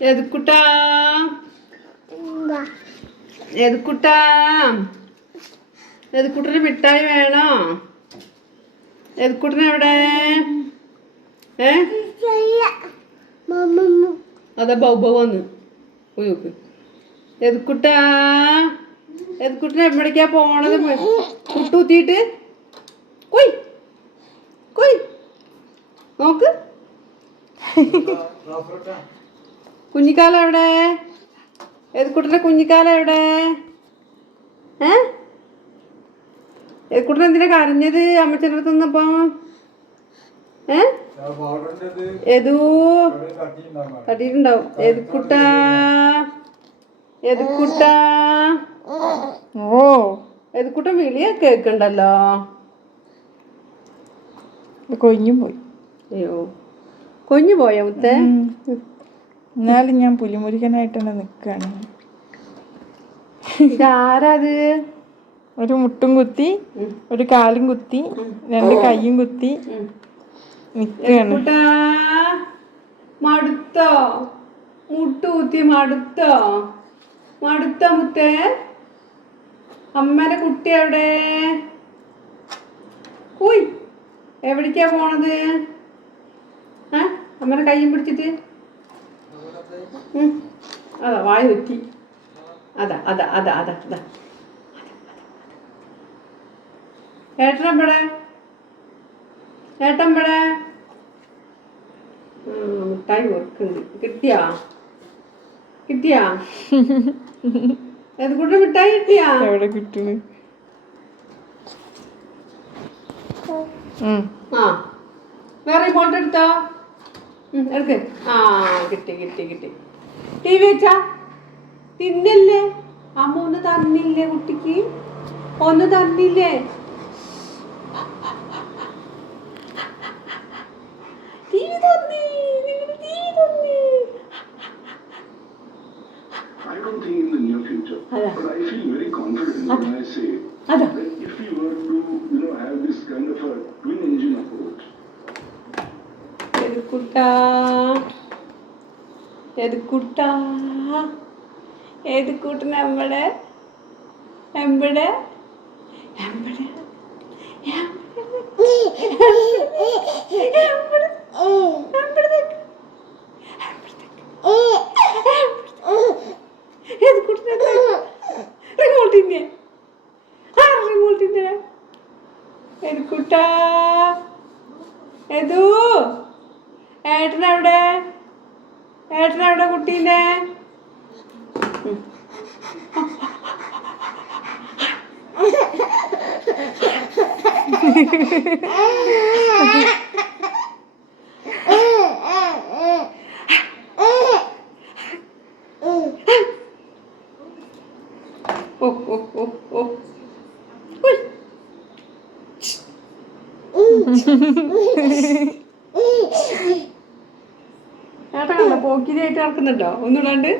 എതുക്കുട്ടാ എതുക്കുട്ടാ എതുക്കുട്ടന് മിഠായി വേണോ? എതുക്കുട്ടന് എവിടെ? അതാ ബൗബ വന്ന് പോയി. എതുക്കുട്ടാ എതുക്കുട്ടന് എവിടേക്കാ പോണത്? കുട്ടൂത്തിട്ട് കൊയ് കൊയ് നോക്ക്. കുഞ്ഞിക്കാലം എവിടെ? എതുക്കുട്ടൻ്റെ കുഞ്ഞിക്കാലം എവിടെ? എതുക്കുട്ടൻ എന്തിനാ കരഞ്ഞത് അമ്മച്ചൻ്റെ അടുത്ത് നിന്നപ്പോ? ഏതൂ തട്ടിയിട്ടുണ്ടാവും. എതുക്കുട്ടാ എതുക്കുട്ടാ ഓ എതുക്കുട്ടൻ വിളിയൊക്കെ കേൾക്കണ്ടല്ലോ. കൊഞ്ഞും പോയി. അയ്യോ കൊഞ്ഞു പോയോ മുത്തേ? എന്നാലും ഞാൻ പുലിമുരുകനായിട്ട് തന്നെ നിൽക്കുകയാണ്. ഇതാരത്? ഒരു മുട്ടും കുത്തി, ഒരു കാലും കുത്തി, 2 കൈയും കുത്തി നിൽക്കുകയാണ്. മടുത്തോ? മുട്ടുകുത്തി മടുത്തോ? മടുത്തോ മുത്തേ? അമ്മേന്റെ കുട്ടി എവിടെ? ഉയ് എവിടേക്കാ പോണത്? അമ്മേടെ കയ്യും പിടിച്ചിട്ട് അതാ വായ കുറ്റി. അതാ അതാ അതാ അതാ അതാ ഏട്ടനെവിടെ? ഏട്ടൻപടെ മിഠായി കൊടുക്കുന്നുണ്ട്. കിട്ടിയാ കിട്ടിയാ എതുകൂടെ മിഠായി കിട്ടിയാ? എവിടെ കിട്ടണ്? ആ വേറെ റിമോട്ട് എടുത്തോ? എടുക്ക്. ആ കിട്ടി കിട്ടി കിട്ടി. ടി വി വെച്ചാ തിന്നല്ലേ? അമ്മ ഒന്ന് തന്നില്ലേ കുട്ടിക്ക്? ഒന്ന് തന്നില്ലേ? I don't think in the near future, but I feel very confident when I say that if we were to, have this kind of a twin engine approach. എതുക്കുട്ടാ എതുക്കുട്ടാ എതുക്കുട്ടൻ എവിടെ? എവിടെ? എവിടെ? റിമോട്ടിന്റെ എതുക്കുട്ടാ എതു ഏട്ടനെവിടെ? ഏട്ടനെവിടെ കുട്ടീനെ? ഓ ഓ ഓ ഓ ഏട്ടാ കണ്ടോ പോക്കിരിയായിട്ട് നടക്കുന്നുണ്ടോ? ഒന്നുമില്ലാണ്ട്